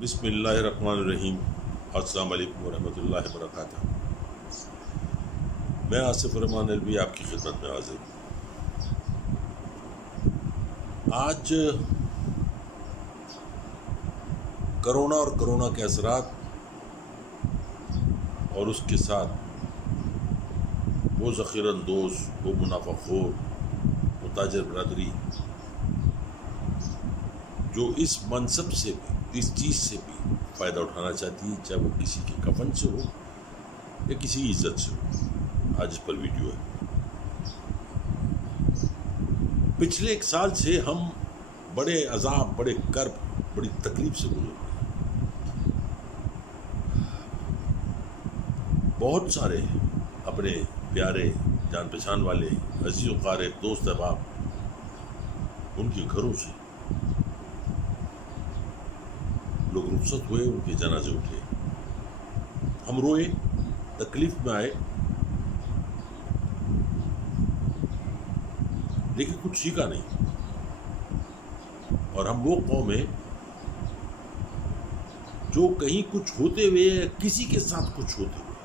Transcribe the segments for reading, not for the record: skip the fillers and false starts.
بسم اللہ الرحمن الرحیم۔ السلام علیکم ورحمۃ اللہ وبرکاتہ۔ میں آصف الرحمان الوی آپ کی خدمت میں حاضر ہوں۔ آج کرونا اور کرونا کے اثرات اور اس کے ساتھ وہ ذخیرہ اندوز، وہ منافع خور، وہ تاجر برادری جو اس منصب سے بھی، اس چیز سے بھی فائدہ اٹھانا چاہتی ہے، چاہے وہ کسی کے کفن سے ہو یا کسی کی عزت سے ہو۔ آج اس پر ویڈیو ہے۔ پچھلے ایک سال سے ہم بڑے عذاب، بڑے کرب، بڑی تکلیف سے گزر رہے ہیں۔ بہت سارے اپنے پیارے جان پہچان والے عزیز و قارب دوست احباب ان کے گھروں سے لوگ رخصت ہوئے، ان کے جنازے اٹھے، ہم روئے، تکلیف میں آئے، لیکن کچھ سیکھا نہیں۔ اور ہم وہ قوم ہیں جو کہیں کچھ ہوتے ہوئے، کسی کے ساتھ کچھ ہوتے ہوئے،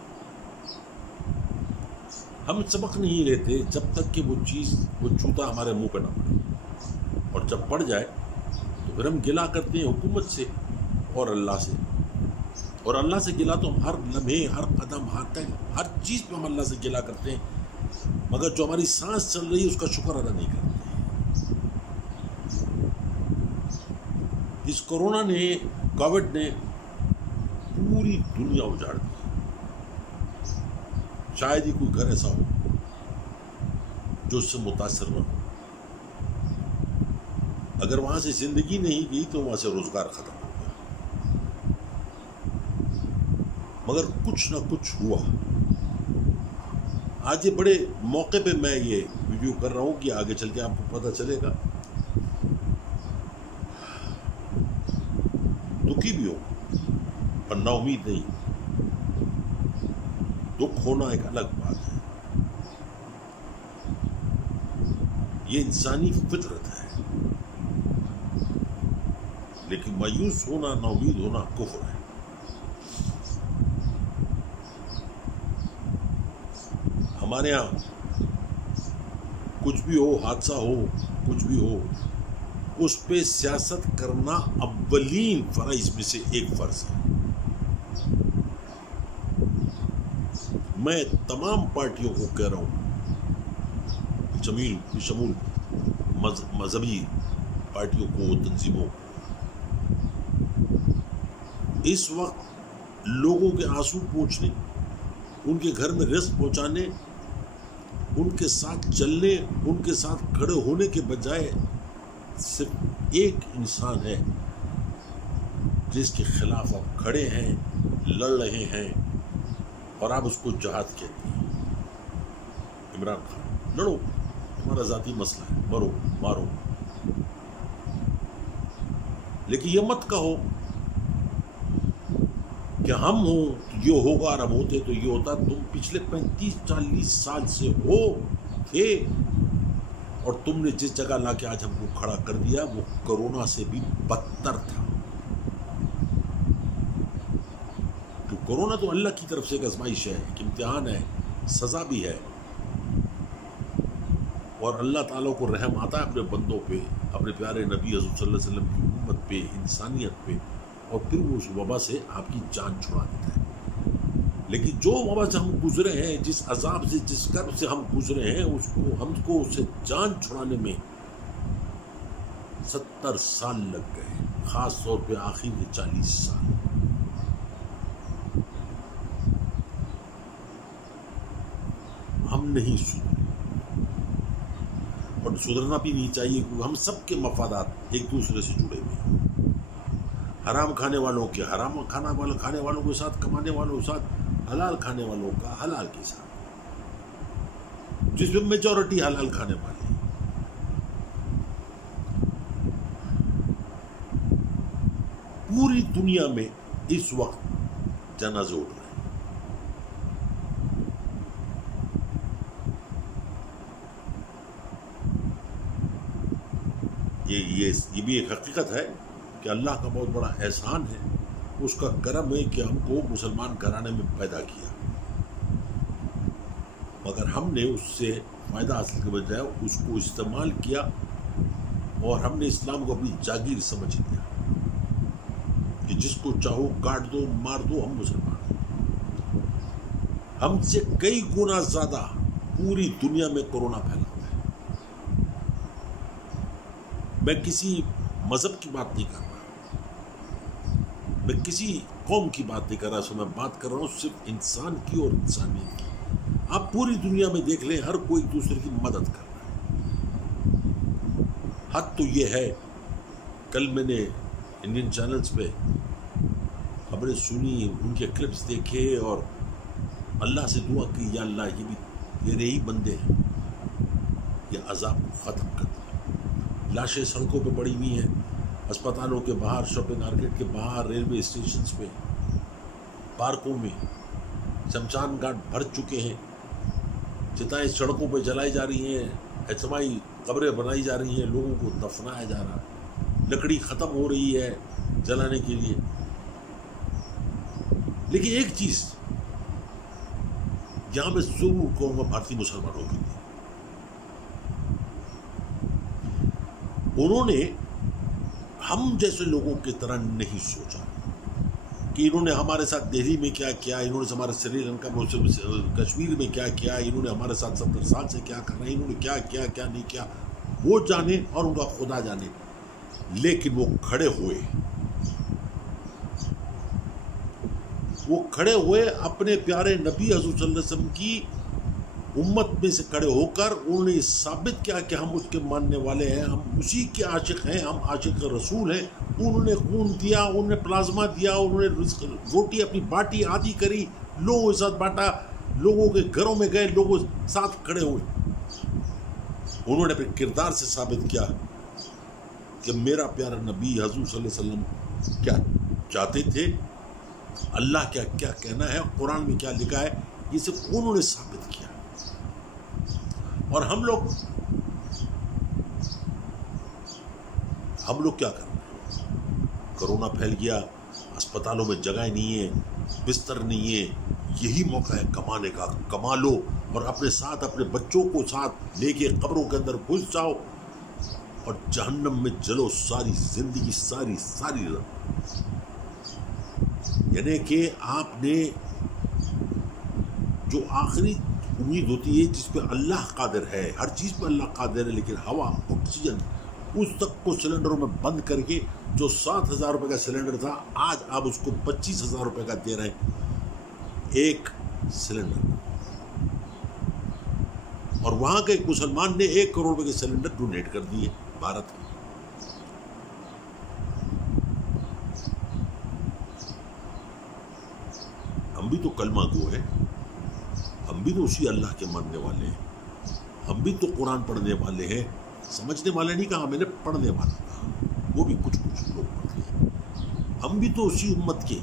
ہم سبق نہیں لیتے جب تک کہ وہ چیز، وہ جوتا ہمارے منہ پہ نہ پڑے، اور جب پڑ جائے تو پھر ہم گلا کرتے ہیں حکومت سے اور اللہ سے۔ اور اللہ سے گلا تو ہم ہر لمحے، ہر قدم، ہر چیز پہ ہم اللہ سے گلا کرتے ہیں، مگر جو ہماری سانس چل رہی ہے اس کا شکر ادا نہیں کرتے۔ اس کورونا نے، کووڈ نے پوری دنیا اجاڑ دی۔ شاید ہی کوئی گھر ایسا ہو جو اس سے متاثر نہ ہو۔ اگر وہاں سے زندگی نہیں گئی تو وہاں سے روزگار ختم ہو گیا، مگر کچھ نہ کچھ ہوا۔ آج یہ بڑے موقع پہ میں یہ ویڈیو کر رہا ہوں کہ آگے چل کے آپ کو پتہ چلے گا۔ دکھی بھی ہو پر نا امید نہیں۔ دکھ ہونا ایک الگ بات ہے، یہ انسانی فطرت ہے، لیکن مایوس ہونا، نا امید ہونا کفر ہے۔ ہمارے ہاں کچھ بھی ہو، حادثہ ہو، کچھ بھی ہو، اس پہ سیاست کرنا اولین فرائض میں سے ایک فرض ہے۔ میں تمام پارٹیوں کو کہہ رہا ہوں، شمول مذہبی پارٹیوں کو، تنظیموں کو، اس وقت لوگوں کے آنسو پوچھنے، ان کے گھر میں رزق پہنچانے، ان کے ساتھ چلنے، ان کے ساتھ کھڑے ہونے کے بجائے صرف ایک انسان ہے جس کے خلاف آپ کھڑے ہیں، لڑ رہے ہیں، اور آپ اس کو جہاد کہتے ہیں۔ عمران خان، لڑو، تمہارا ذاتی مسئلہ ہے، مرو، مارو، لیکن یہ مت کہو کہ ہم ہوں تو یہ ہوگا، اور ہم ہوتے تو یہ ہوتا۔ تم پچھلے 35-40 سال سے ہو تھے، اور تم نے جس جگہ لا کے آج ہم کو کھڑا کر دیا وہ کرونا سے بھی بدتر تھا۔ تو کرونا تو اللہ کی طرف سے ایک آزمائش ہے، ایک امتحان ہے، سزا بھی ہے، اور اللہ تعالیٰ کو رحم آتا ہے اپنے بندوں پہ، اپنے پیارے نبی حضرت صلی اللہ علیہ وسلم کی امت پہ، انسانیت پہ، اور پھر وہ اس وبا سے آپ کی جان چھڑا دیتا ہے۔ لیکن جو وبا سے ہم گزرے ہیں، جس عذاب سے، جس کرب سے ہم گزرے ہیں، ہم کو اسے جان چھڑانے میں 70 سال لگ گئے، خاص طور پہ آخری 40 سال۔ ہم نہیں سدھرے، اور سدھرنا بھی نہیں چاہیے، کیونکہ ہم سب کے مفادات ایک دوسرے سے جڑے ہوئے ہیں۔ حرام کھانے والوں کے حرام کھانے والوں کے ساتھ، کمانے والوں کے ساتھ، حلال کھانے والوں کا حلال کے ساتھ، جس میں میجورٹی حلال کھانے والے ہیں۔ پوری دنیا میں اس وقت جنازے اٹھ رہے ہیں۔ یہ بھی ایک حقیقت ہے کہ اللہ کا بہت بڑا احسان ہے اس کا کرم ہے کہ ہم کو مسلمان گھرانے میں پیدا کیا، مگر ہم نے اس سے فائدہ حاصل کے بجائے اس کو استعمال کیا اور ہم نے اسلام کو اپنی جاگیر سمجھ لیا کہ جس کو چاہو کاٹ دو، مار دو، ہم مسلمان ہیں۔ ہم سے کئی گنا زیادہ پوری دنیا میں کورونا پھیلا ہوا ہے۔ میں کسی مذہب کی بات نہیں کر رہا، میں کسی قوم کی بات نہیں کر رہا، سو میں بات کر رہا ہوں صرف انسان کی اور انسانیت کی۔ آپ پوری دنیا میں دیکھ لیں، ہر کوئی دوسرے کی مدد کر رہا ہے۔ حد تو یہ ہے، کل میں نے انڈین چینلز پہ خبریں سنی، ان کے کلپس دیکھے اور اللہ سے دعا کی، یا اللہ یہ بھی تیرے ہی بندے ہیں، یہ عذاب کو ختم کر دے۔ لاشیں سڑکوں پہ پڑی ہوئی ہیں، اسپتالوں کے باہر، شاپنگ مارکیٹ کے باہر، ریلوے اسٹیشنز پہ، پارکوں میں شمشان گھاٹ بھر چکے ہیں، چتائیں سڑکوں پہ جلائی جا رہی ہیں، اجتماعی قبریں بنائی جا رہی ہیں، لوگوں کو دفنایا جا رہا ہے، لکڑی ختم ہو رہی ہے جلانے کے لیے۔ لیکن ایک چیز یہاں میں ضرور کہوں گا بھارتی مسلمانوں کے لیے، انہوں نے ہم جیسے لوگوں کی طرح نہیں سوچا کہ انہوں نے ہمارے ساتھ دہلی میں کیا کیا، انہوں نے ہمارے سری لنکا میں کشمیر میں کیا کیا، انہوں نے ہمارے ساتھ 70 سال سے کیا کر رہے ہیں، انہوں نے کیا کیا کیا نہیں کیا، وہ جانے اور ان کا خدا جانے۔ لیکن وہ کھڑے ہوئے اپنے پیارے نبی حضور صلی اللہ علیہ وسلم کی امت میں سے کھڑے ہو کر انہوں نے یہ ثابت کیا کہ ہم اس کے ماننے والے ہیں، ہم اسی کے عاشق ہیں، ہم عاشق رسول ہیں۔ انہوں نے خون دیا، انہوں نے پلازما دیا، انہوں نے روٹی اپنی باٹی آدھی کری، لوگوں کے ساتھ بانٹا، لوگوں کے گھروں میں گئے، لوگوں کے ساتھ کھڑے ہوئے۔ انہوں نے اپنے کردار سے ثابت کیا کہ میرا پیارا نبی حضور صلی اللہ علیہ وسلم کیا چاہتے تھے، اللہ کیا کیا کہنا ہے، قرآن میں کیا لکھا ہے، یہ صرف انہوں نے ثابت کیا۔ اور ہم لوگ کیا کر رہے ہیں؟ کرونا پھیل گیا، اسپتالوں میں جگہ نہیں ہے، بستر نہیں ہے، یہی موقع ہے کمانے کا، کما لو اور اپنے ساتھ اپنے بچوں کو ساتھ لے کے قبروں کے اندر گھس جاؤ اور جہنم میں جلو ساری زندگی، ساری یعنی کہ آپ نے جو آخری امید ہوتی ہے جس پہ اللہ قادر ہے، ہر چیز پہ اللہ قادر ہے، لیکن ہوا، آکسیجن، اس تک کو سلنڈروں میں بند کر کے جو 7,000 روپے کا سلنڈر تھا آج آپ اس کو 25,000 روپے کا دے رہے ہیں ایک سلنڈر۔ اور وہاں کے ایک مسلمان نے 1 کروڑ روپے کے سلنڈر ڈونیٹ کر دیے بھارت کے۔ ہم بھی تو کلمہ گو ہیں، ہم بھی تو اسی اللہ کے ماننے والے ہیں، ہم بھی تو قرآن پڑھنے والے ہیں، سمجھنے والے نہیں کہا میں نے، پڑھنے والا کہا، وہ بھی کچھ لوگ پڑھتے ہیں۔ ہم بھی تو اسی امت کے،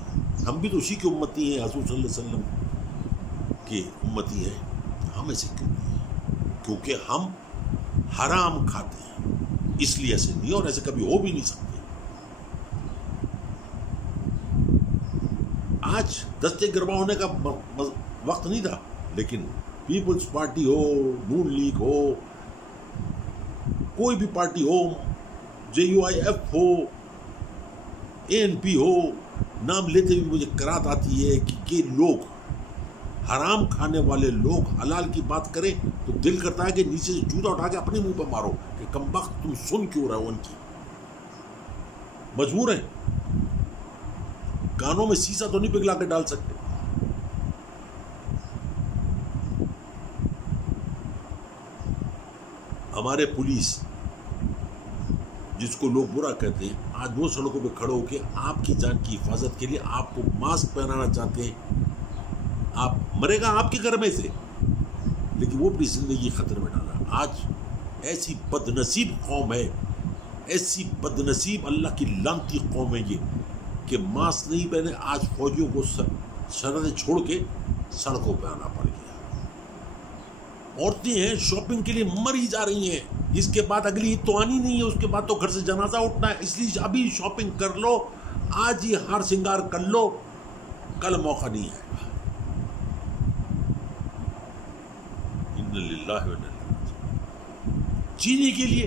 ہم بھی تو اسی کے امتی ہیں، حضور صلی اللہ علیہ وسلم کے امتی ہیں۔ ہم ایسے کیوں نہیں ہیں؟ کیونکہ ہم حرام کھاتے ہیں، اس لیے ایسے نہیں، اور ایسے کبھی ہو بھی نہیں سکتے۔ آج دستے گرما ہونے کا وقت نہیں تھا، لیکن پیپلز پارٹی ہو، نون لیگ ہو، کوئی بھی پارٹی ہو، JUIF ہو، ANP ہو، نام لیتے ہوئے مجھے کرات آتی ہے کہ یہ لوگ حرام کھانے والے لوگ حلال کی بات کریں تو دل کرتا ہے کہ نیچے سے جوتا اٹھا کے اپنے منہ پہ مارو کہ کمبخت تم سن کیوں رہے ہو، ان کی مجبور ہیں، کانوں میں سیسا تو نہیں پگھلا کے ڈال سکتے۔ ہمارے پولیس جس کو لوگ برا کہتے ہیں، آج وہ سڑکوں پہ کھڑے ہو کے آپ کی جان کی حفاظت کے لیے آپ کو ماسک پہنانا چاہتے ہیں۔ آپ مرے گا آپ کے گھر میں سے، لیکن وہ اپنی زندگی خطرے میں ڈالا۔ آج ایسی بد نصیب قوم ہے، ایسی بد نصیب اللہ کی لعنتی قوم ہے یہ کہ ماسک نہیں پہنے، آج فوجیوں کو سرحدیں چھوڑ کے سڑکوں پہ آنا پڑ گیا۔ عورتیں ہیں شاپنگ کے لیے مری جا رہی ہیں، اس کے بعد اگلی عید تو آنی نہیں ہے، اس کے بعد تو گھر سے جنازہ اٹھنا ہے، اس لیے ابھی شاپنگ کر لو آج ہی ہار سنگار کر لو، کل موقع نہیں ہے. ان للہ و انا الیہ راجعون. چینی کے لیے،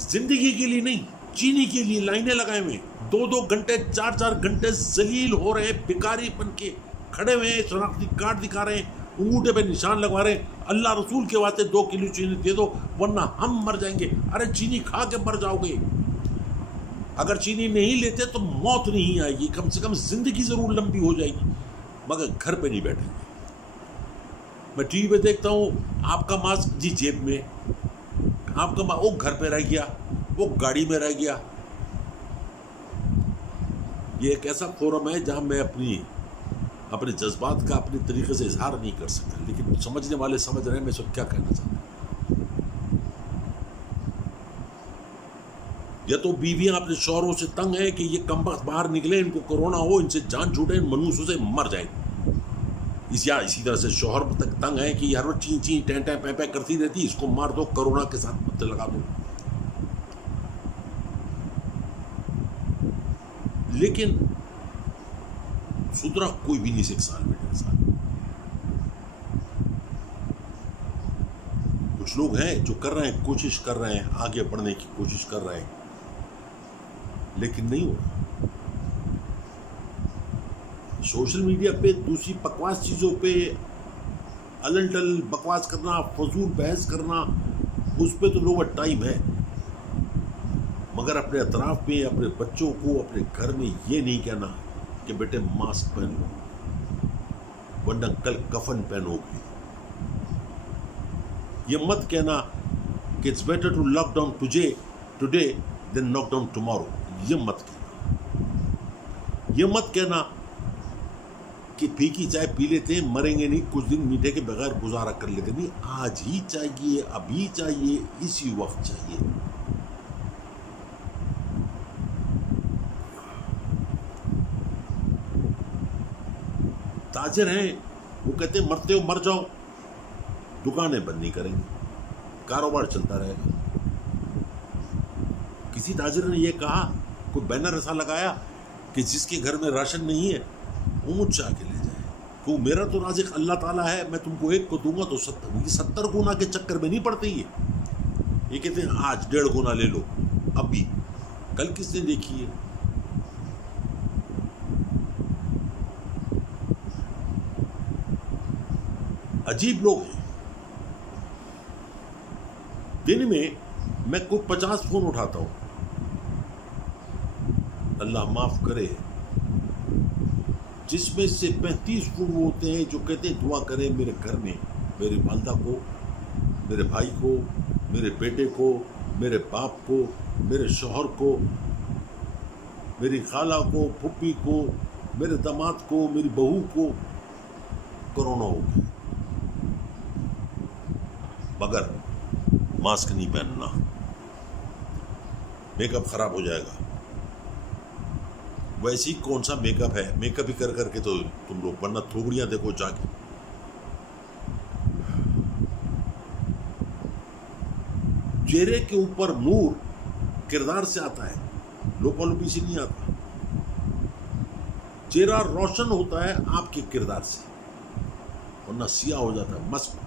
زندگی کے لیے نہیں، چینی کے لیے لائنیں لگائے ہوئے، 2 گھنٹے 4 گھنٹے ذلیل ہو رہے ہیں، بیکاری بن کے کھڑے ہوئے ہیں، شناختی کارڈ دکھا رہے ہیں، انگوٹھے پہ نشان لگوا رہے ہیں، اللہ رسول کے واسطے 2 کلو چینی دے دو ورنہ ہم مر جائیں گے. ارے چینی کھا کے مر جاؤ گے. اگر چینی نہیں لیتے تو موت نہیں آئے گی، کم سے کم زندگی ضرور لمبی ہو جائے گی، مگر گھر پہ نہیں بیٹھیں گے. میں ٹی وی پہ دیکھتا ہوں آپ کا ماسک جی جیب میں، آپ کا وہ گھر پہ رہ گیا، وہ گاڑی میں رہ گیا. یہ ایک ایسا فورم ہے جہاں میں اپنے جذبات کا اپنے طریقے سے اظہار نہیں کر سکتا، لیکن سمجھنے والے سمجھ رہے ہیں میں سب کیا کہنا چاہتا ہوں. یا تو بیویاں اپنے شوہروں سے تنگ ہیں کہ یہ کمبخت باہر نکلے، ان کو کورونا ہو، ان سے جان چھوٹے، ان منوسوں سے مر جائیں. اسی طرح سے شوہر تک تنگ ہے کہ ہر وقت چین چین ٹین ٹین پے پے کرتی رہتی، اس کو مار دو، کورونا کے ساتھ پتے لگا دو. لیکن سدھرا کوئی بھی نہیں 1 سال میں 1.5 سال. کچھ لوگ ہیں جو کر رہے ہیں، کوشش کر رہے ہیں، آگے بڑھنے کی کوشش کر رہے ہیں، لیکن نہیں ہو رہا. سوشل میڈیا پہ دوسری بکواس چیزوں پہ الن ٹل بکواس کرنا، فضول بحث کرنا، اس پہ تو لوگ ٹائم ہے، مگر اپنے اطراف میں اپنے بچوں کو اپنے گھر میں یہ نہیں کہنا کہ بیٹے ماسک پہن لو ورنہ کل کفن پہنو گے. یہ مت کہنا کہ it's better to lock down today than lock down tomorrow. یہ مت کہنا. یہ مت کہنا کہ پھیکی چائے پی لیتے ہیں، مریں گے نہیں، کچھ دن میٹھے کے بغیر گزارا کر لیتے. نہیں، آج ہی چاہیے، ابھی چاہیے، اسی وقت چاہیے. تاجر ہیں وہ کہتے ہیں مرتے ہو مر جاؤ، دکانیں بند نہیں کریں گے، کاروبار چلتا رہے گا. کسی تاجر نے یہ کہا، کوئی بینر ایسا لگایا کہ جس کے گھر میں راشن نہیں ہے وہ مجھ سے آ کے لے جائے، کہ میرا تو رازق اللہ تعالیٰ ہے، میں تم کو 1 کو دوں گا تو 70 گنا کے چکر میں نہیں پڑتے. یہ کہتے ہیں آج 1.5 گنا لے لو، ابھی، کل کس نے دیکھی ہے. عجیب لوگ ہیں. دن میں کوئی 50 فون اٹھاتا ہوں، اللہ معاف کرے، جس میں سے 35 فون ہوتے ہیں جو کہتے ہیں دعا کریں میرے گھر میں، میری والدہ کو، میرے بھائی کو، میرے بیٹے کو، میرے باپ کو، میرے شوہر کو، میری خالہ کو، پھپھی کو، میرے داماد کو، میری بہو کو کورونا ہو گیا، مگر ماسک نہیں پہننا، میک اپ خراب ہو جائے گا. ویسے ہی کون سا میک اپ ہے، میک اپ ہی کر کے تو تم لوگ، ورنہ تھوبڑیاں دیکھو جا کے. چہرے کے اوپر نور کردار سے آتا ہے، لوپی سے نہیں آتا. چہرہ روشن ہوتا ہے آپ کے کردار سے، ورنہ سیاہ ہو جاتا ہے، مسک.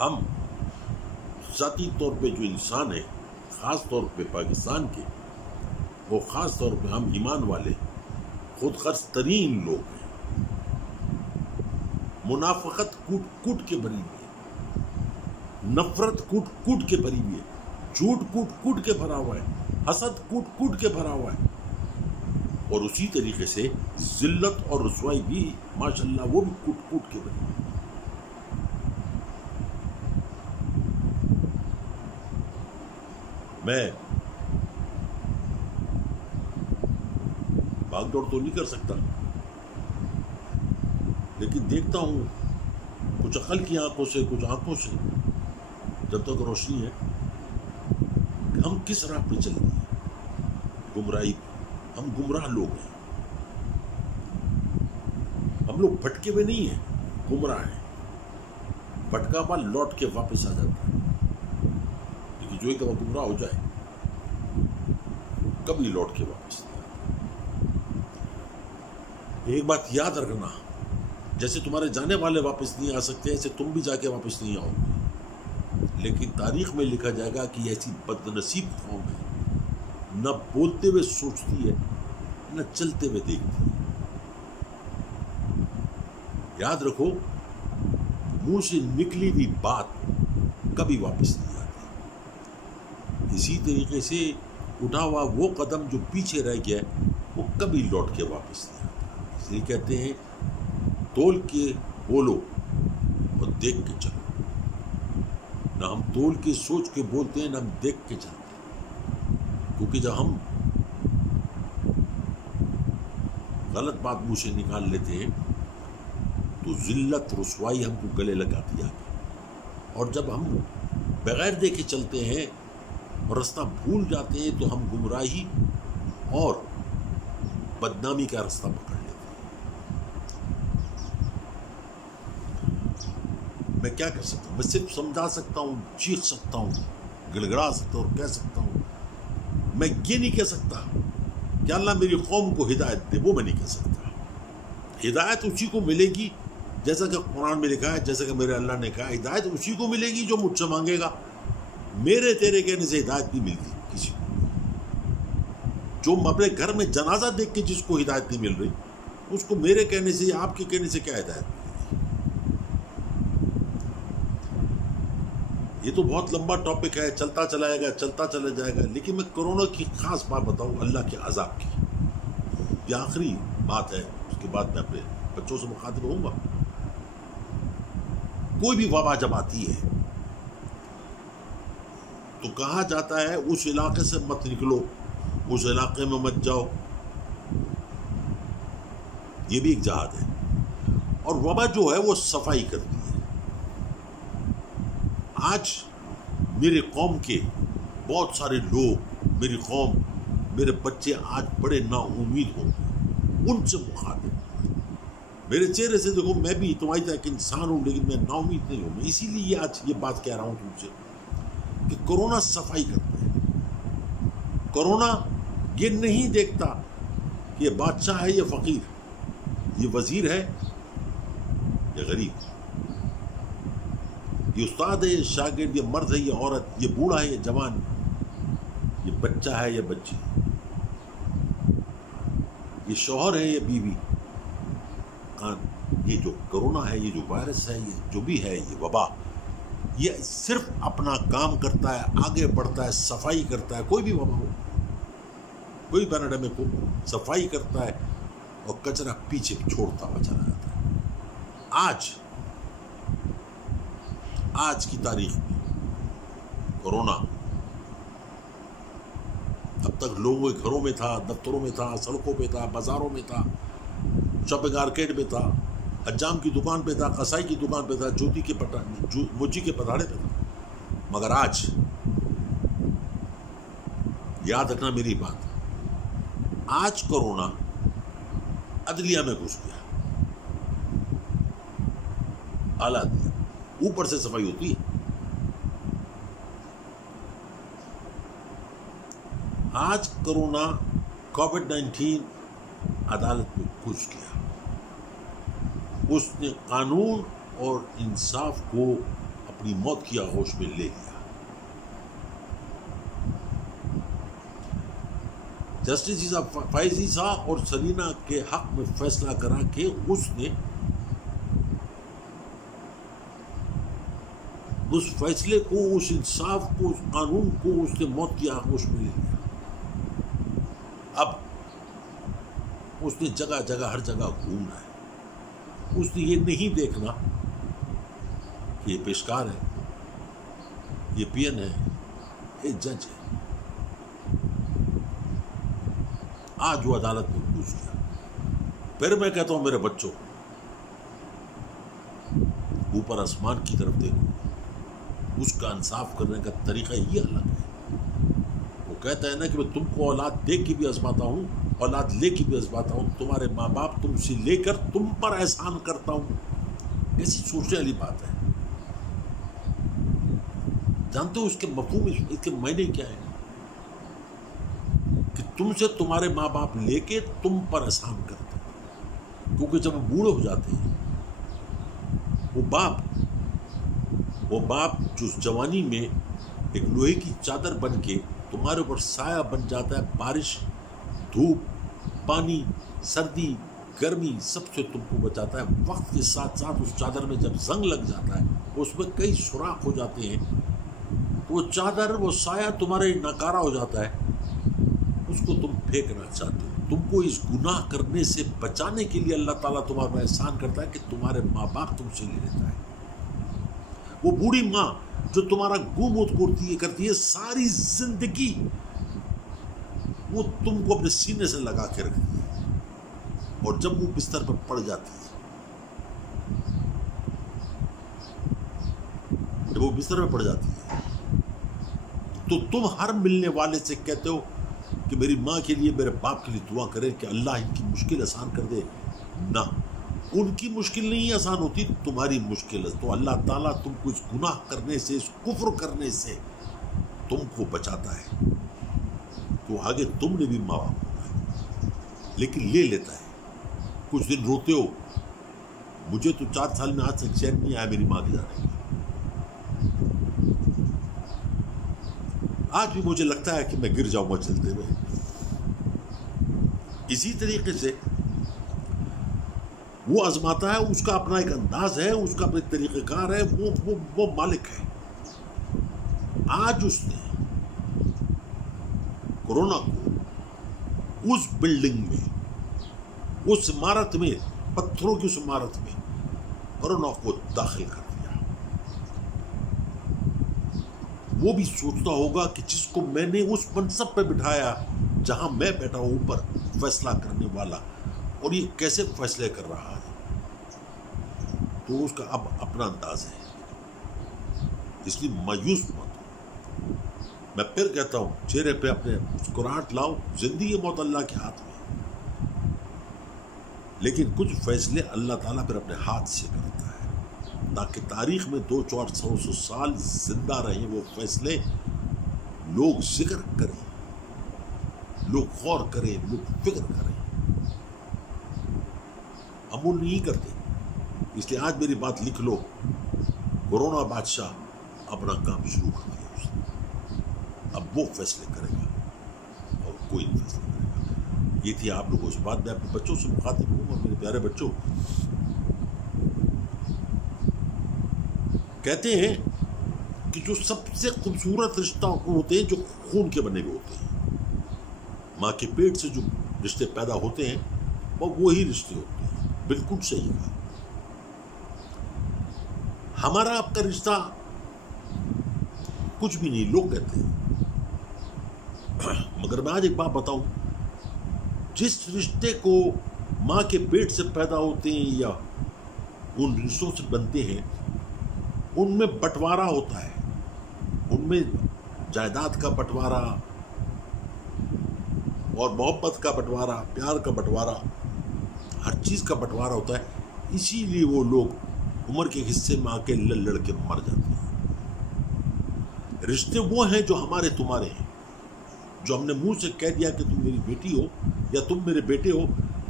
ہم ذاتی طور پہ جو انسان ہیں، خاص طور پہ پاکستان کے، وہ خاص طور پہ ہم ایمان والے خود غرض ترین لوگ ہیں. منافقت کوٹ کے بھری ہوئی ہے، نفرت کوٹ کے بھری ہوئی ہے، جھوٹ کوٹ کے بھرا ہوا ہے، حسد کوٹ کے بھرا ہوا ہے، اور اسی طریقے سے ذلت اور رسوائی بھی ماشاءاللہ وہ بھی کوٹ کے بھری ہوئی ہے. میں بھاگ دوڑ تو نہیں کر سکتا، لیکن دیکھتا ہوں کچھ عقل کی آنکھوں سے، کچھ آنکھوں سے، جب تک روشنی ہے، کہ ہم کس راہ پہ چل رہے ہیں. گمراہی، ہم گمراہ لوگ ہیں. ہم لوگ بھٹکے ہوئے نہیں ہیں، گمراہ ہیں. بھٹکا ہوا لوٹ کے واپس آ جاتا ہے. کہ جو ایک دفعہ گمراہ ہو جائے کبھی لوٹ کے واپس نہیں آتا۔ ایک بات یاد رکھنا، جیسے تمہارے جانے والے واپس نہیں آ سکتے ایسے تم بھی جا کے واپس نہیں آؤ گے، لیکن تاریخ میں لکھا جائے گا کہ ایسی بد نصیب قوم ہے، نہ بولتے ہوئے سوچتی ہے نہ چلتے ہوئے دیکھتی ہے۔ یاد رکھو، منہ سے نکلی ہوئی بات کبھی واپس نہیں آتی۔ اسی طریقے سے اٹھا ہوا وہ قدم جو پیچھے رہ گیا وہ کبھی لوٹ کے واپس نہیں آتا۔ اس لیے کہتے ہیں تول کے بولو اور دیکھ کے چلو۔ نہ ہم تول کے سوچ کے بولتے ہیں، نہ ہم دیکھ کے چلتے ہیں، کیونکہ جب ہم غلط بات منہ سے نکال لیتے ہیں تو ذلت رسوائی ہم کو گلے لگاتی آگے، اور جب ہم بغیر دیکھے چلتے ہیں اور راستہ بھول جاتے ہیں تو ہم گمراہی اور بدنامی کا راستہ پکڑ لیتے ہیں۔ میں کیا کر سکتا ہوں؟ میں صرف سمجھا سکتا ہوں، چیخ سکتا ہوں، گڑگڑا سکتا ہوں اور کہہ سکتا ہوں۔ میں یہ نہیں کہہ سکتا کہ اللہ میری قوم کو ہدایت دے، وہ میں نہیں کہہ سکتا۔ ہدایت اسی کو ملے گی جیسا کہ قرآن میں لکھا ہے، جیسا کہ میرے اللہ نے کہا، ہدایت اسی کو ملے گی جو مجھ سے مانگے گا۔ میرے تیرے کہنے سے ہدایت نہیں ملتی کسی کو۔ جو اپنے گھر میں جنازہ دیکھ کے جس کو ہدایت نہیں مل رہی، اس کو میرے کہنے سے یا آپ کے کہنے سے کیا ہدایت ملے گی؟ یہ تو بہت لمبا ٹاپک ہے، چلتا چلائے گا، چلتا چلا جائے گا، لیکن میں کورونا کی خاص بات بتاؤں، اللہ کے عذاب کی۔ یہ آخری بات ہے، اس کے بعد میں اپنے بچوں سے مخاطب ہوں گا۔ کوئی بھی وبا جب آتی ہے تو کہا جاتا ہے اس علاقے سے مت نکلو، اس علاقے میں مت جاؤ۔ یہ بھی ایک جہاد ہے، اور وبا جو ہے وہ صفائی کرتی ہے۔ آج میرے قوم کے بہت سارے لوگ، میری قوم، میرے بچے آج بڑے نا امید ہوں گے، ان سے مخاطب۔ میرے چہرے سے دیکھو، میں بھی تمہاری طرح ایک انسان ہوں، لیکن میں نا امید نہیں ہوں۔ میں اسی لیے آج یہ بات کہہ رہا ہوں تم سے کہ کورونا صفائی کرتا ہے۔ کورونا یہ نہیں دیکھتا کہ یہ بادشاہ ہے یا فقیر، یہ وزیر ہے یا غریب، یہ استاد ہے یا شاگرد، یہ مرد ہے یا عورت، یہ بوڑھا ہے یا جوان، یہ بچہ ہے یا بچی، یہ شوہر ہے یا بیوی۔ یہ جو کرونا ہے، یہ جو وائرس ہے، یہ جو بھی ہے، یہ وبا، یہ صرف اپنا کام کرتا ہے، آگے بڑھتا ہے، صفائی کرتا ہے۔ کوئی بھی وبا ہو، کوئی پیراڈائمک ہو، صفائی کرتا ہے اور کچرا پیچھے چھوڑتا ہوا چلا جاتا ہے۔ آج کی تاریخ میں کورونا اب تک لوگوں کے گھروں میں تھا، دفتروں میں تھا، سڑکوں پہ تھا، بازاروں میں تھا، شاپنگ مارکیٹ میں تھا، حجام کی دکان پہ تھا، قصائی کی دکان پہ تھا، موچی کے پتاڑے پہ تھا۔ مگر آج یاد رکھنا میری بات، آج کورونا عدلیہ میں گھس گیا، اعلیٰ عدلیہ، اوپر سے صفائی ہوتی ہے۔ آج کورونا کووڈ-19 عدالت میں گھس گیا، اس نے قانون اور انصاف کو اپنی موت کی آغوش میں لے لیا۔ جسٹس فائز عیسیٰ اور سرینا کے حق میں فیصلہ کرا کے اس نے اس فیصلے کو، اس انصاف کو، اس قانون کو اس نے موت کی آغوش میں لے لیا۔ اب اس نے جگہ جگہ ہر جگہ گھومنا ہے۔ اس نے یہ نہیں دیکھنا کہ یہ پیشکار ہے، یہ پی این ہے، یہ جج ہے۔ آج وہ عدالت میں گھس گیا۔ پھر میں کہتا ہوں میرے بچوں، اوپر آسمان کی طرف دیکھو، اس کا انصاف کرنے کا طریقہ یہ الگ ہے۔ وہ کہتا ہے نا کہ میں تم کو اولاد دے کے بھی آزماتا ہوں، اولاد لے کے بھی آزماتا ہوں، تمہارے ماں باپ تم سے لے کر تم پر احسان کرتا ہوں۔ ایسی سوچنے والی بات ہے۔ جانتے ہو اس کے مفہوم، اس کے معنی کیا ہے؟ کہ تم سے تمہارے ماں باپ لے کے تم پر احسان کرتے ہیں، کیونکہ جب وہ بوڑھے ہو جاتے ہیں، وہ باپ جو جوانی میں ایک لوہے کی چادر بن کے تمہارے اوپر سایہ بن جاتا ہے، بارش، دھوپ، پانی، سردی، گرمی سب سے تم کو بچاتا ہے، وقت کے ساتھ ساتھ اس چادر میں جب زنگ لگ جاتا ہے، اس میں کئی سوراخ ہو جاتے ہیں، تو وہ چادر، وہ سایہ تمہارے ناکارہ ہو جاتا ہے، اس کو تم پھینکنا چاہتے ہو۔ تم کو اس گناہ کرنے سے بچانے کے لیے اللہ تعالیٰ تمہارا احسان کرتا ہے کہ تمہارے ماں باپ تم سے لے لیتا ہے۔ وہ بوڑھی ماں جو تمہارا گومت کرتی ہے ساری زندگی، وہ تم کو اپنے سینے سے لگا کے رکھتی ہے، اور جب وہ بستر پر پڑ جاتی ہے، تو تم ہر ملنے والے سے کہتے ہو کہ میری ماں کے لیے، میرے باپ کے لیے دعا کریں کہ اللہ ان کی مشکل آسان کر دے۔ نہ، ان کی مشکل نہیں آسان ہوتی، تمہاری مشکل ہے۔ تو اللہ تعالیٰ تم کو اس گناہ کرنے سے، اس کفر کرنے سے تم کو بچاتا ہے، تو آگے تم نے بھی ماں باپ ہونا ہے، لیکن لے لیتا ہے۔ کچھ دن روتے ہو، مجھے تو 4 سال میں آج تک چین نہیں آیا میری ماں کے جانے کا۔ آج بھی مجھے لگتا ہے کہ میں گر جاؤں گا چلتے ہوئے۔ اسی طریقے سے وہ آزماتا ہے، اس کا اپنا ایک انداز ہے، اس کا اپنا طریقہ کار ہے، وہ مالک ہے۔ آج اس نے کورونا کو اس بلڈنگ میں، اس عمارت میں، پتھروں کی اس عمارت میں کورونا کو داخل کر دیا۔ وہ بھی سوچتا ہوگا کہ جس کو میں نے اس منصب پہ بٹھایا جہاں میں بیٹھا ہوں، اوپر فیصلہ کرنے والا، اور یہ کیسے فیصلے کر رہا ہے، تو اس کا اب اپنا انداز ہے۔ اس لیے مایوس مت ہو۔ میں پھر کہتا ہوں، چہرے پہ اپنے مسکراہٹ لاؤ، زندگی موت اللہ کے ہاتھ میں، لیکن کچھ فیصلے اللہ تعالیٰ پھر اپنے ہاتھ سے کرتا ہے تاکہ تاریخ میں 200-400 سال زندہ رہیں وہ فیصلے، لوگ ذکر کریں، لوگ غور کریں، لوگ فکر کریں۔ عمل نہیں کرتے، اس لیے آج میری بات لکھ لو، کورونا بادشاہ اپنا کام شروع کر دیا اس نے، اب وہ فیصلے کرے گا اور کوئی نہیں فیصلہ کرے گا۔ یہ تھی آپ لوگوں سے بات۔ میں اپنے بچوں سے مخاطب ہوں، اور میرے پیارے بچوں، کہتے ہیں کہ جو سب سے خوبصورت رشتہ ہوتے ہیں جو خون کے بنے ہوئے ہوتے ہیں، ماں کے پیٹ سے جو رشتے پیدا ہوتے ہیں وہ وہی رشتے ہوتے ہیں۔ بالکل صحیح کہا۔ ہمارا آپ کا رشتہ کچھ بھی نہیں، لوگ کہتے ہیں، مگر میں آج ایک بات بتاؤں، جس رشتے کو ماں کے پیٹ سے پیدا ہوتے ہیں یا ان رشتوں سے بنتے ہیں، ان میں بٹوارا ہوتا ہے، ان میں جائیداد کا بٹوارا اور محبت کا بٹوارا، پیار کا بٹوارا، ہر چیز کا بٹوارا ہوتا ہے۔ اسی لیے وہ لوگ عمر کے حصے میں آ کے لڑ کے مر جاتے ہیں۔ رشتے وہ ہیں جو ہمارے تمہارے ہیں، جو ہم نے منہ سے کہہ دیا کہ تم میری بیٹی ہو یا تم میرے بیٹے ہو،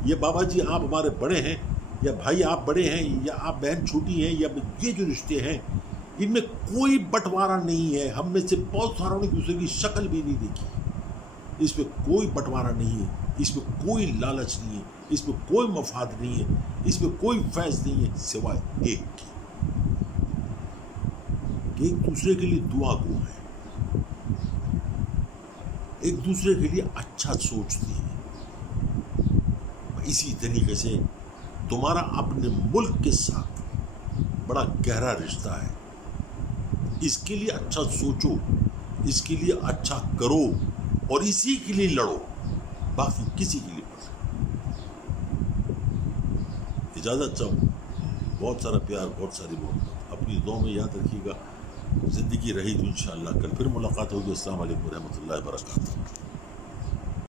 یا بابا جی آپ ہمارے بڑے ہیں، یا بھائی آپ بڑے ہیں، یا آپ بہن چھوٹی ہیں، یا یہ جو رشتے ہیں ان میں کوئی بٹوارا نہیں ہے۔ ہم میں سے بہت ساروں نے دوسرے کی شکل بھی نہیں دیکھی، اس میں کوئی بٹوارا نہیں ہے، اس میں کوئی لالچ نہیں ہے، اس میں کوئی مفاد نہیں ہے، اس میں کوئی فیض نہیں ہے، سوائے ایک کی کہ ایک دوسرے کے لیے دعا گو ہے، ایک دوسرے کے لیے اچھا سوچتے ہیں۔ اسی طریقے سے تمہارا اپنے ملک کے ساتھ بڑا گہرا رشتہ ہے، اس کے لیے اچھا سوچو، اس کے لیے اچھا کرو، اور اسی کے لیے لڑو، باقی کسی کے لیے اجازت چاہوں۔ بہت سارا پیار، بہت ساری محبت، اپنی دعاؤں میں یاد رکھیے گا۔ زندگی رہی تو انشاءاللہ کل پھر ملاقات ہوگی۔ السلام علیکم ورحمۃ اللہ وبرکاتہ۔